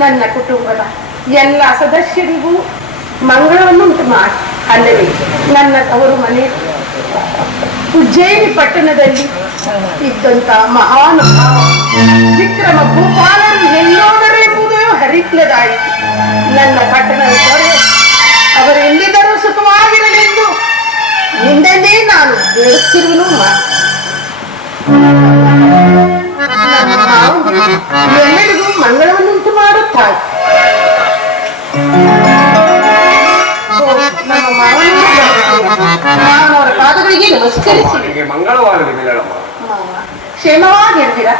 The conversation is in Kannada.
ನನ್ನ ಕುಟುಂಬದ ಎಲ್ಲ ಸದಸ್ಯರಿಗೂ ಮಂಗಳವನ್ನುಂಟು ಮಾಡಿ. ಅಲ್ಲವೇ ನನ್ನ ತವರು ಮನೆ ಉಜ್ಜಯಿನಿ ಪಟ್ಟಣದಲ್ಲಿ ಇದ್ದಂತ ಮಹಾನುಭಾವ ವಿಕ್ರಮ ಭೂಪಾಲರು ಎಲ್ಲೋದರು ಹರಿಕ್ಲದಾಯಿತು ನನ್ನ ಪಟ್ಟಣದ ಅವರು ಎಲ್ಲಿದ್ದರೂ ಸುಖವಾಗಿರಲೆಂದು ನಿಂದನೇ ನಾನು ಬೇಡುತ್ತಿರುವನು ಮಾ ಎಲ್ಲರಿಗೂ ಓ, ನಮ್ಮ ನಾನು ಅವರ ಪಾದಗಳಿಗೆ ನಮಸ್ಕರಿಸಿ. ಹೇಳಮ್ಮ ಕ್ಷೇಮವಾಗಿರ್ತೀರಾ?